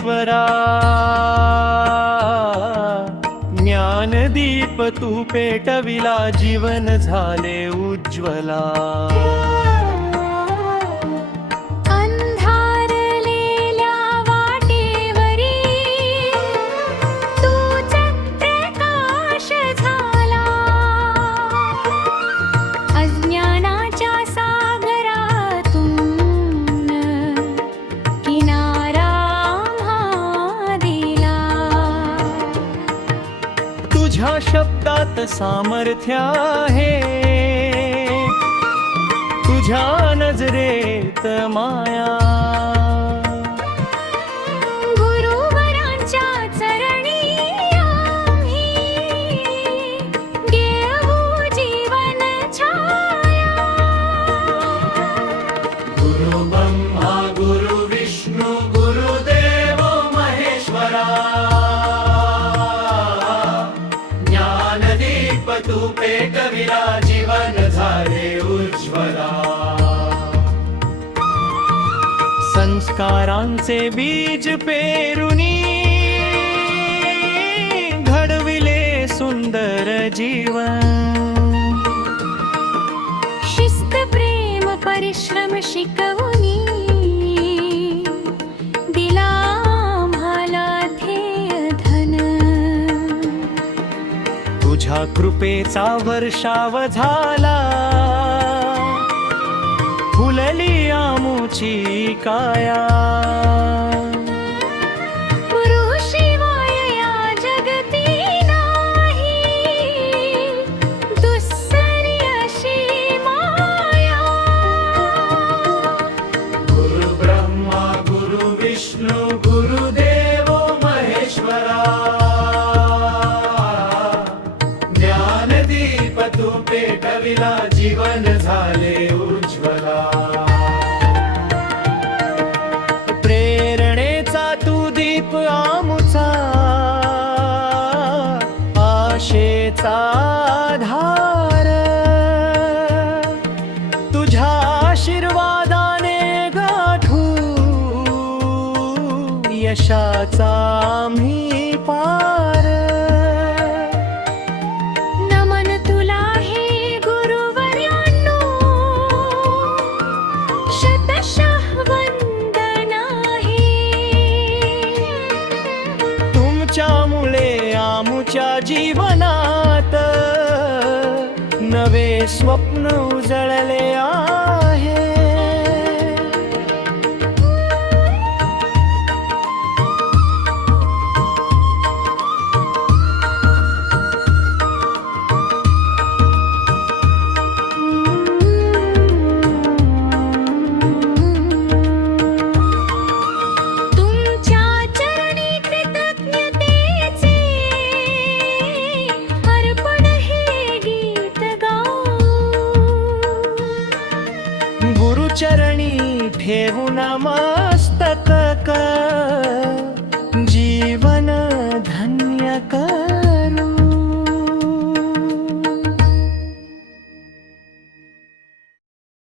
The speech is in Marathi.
महेश्वरा, ज्ञानदीप तू पेटविला, जीवन झाले उज्ज्वला. तुझ्या शब्दात सामर्थ्य आहे, तुझ्या नजरेत माया. गुरुवरांच्या चरणी आम्ही घेऊ जीवन छाया. गुरु ब्रह्मा गुरु विष्णू गुरुदेव महेश्वरा, ज्ञानदीप तू पेटविला, जीवन झाले उज्ज्वला. संस्कारांचे बीज पेरुनी घडविले सुंदर जीवन. शिस्त प्रेम परिश्रम शिकवूनी दिला आम्हाला ध्येय धन. तुझ्या कृपेचा वर्षाव झाला, फुलली आमुची काया. गुरुशिवाय या जगती नाही, दुसरी अशी माया. गुरु ब्रह्मा गुरु विष्णू गुरुदेव महेश्वरा, ज्ञानदीप तू पेटविला, जीवन झाले उज्ज्वला. प्रेरणेचा तू दीप आमुचा, आशेचा आधार. तुझ्या आशीर्वादाने गाठू यशाचा आम्ही पार. नमन तुला हे गुरुवर्यांनो, शतशः वंदन आहे. तुमच्यामुळे आमुच्या जीवनात नवे स्वप्न उजळले आहे. तुमच्या चरणी कृतज्ञतेचे अर्पण हे गीत गाऊ. गुरुचरणी ठेवून मस्तक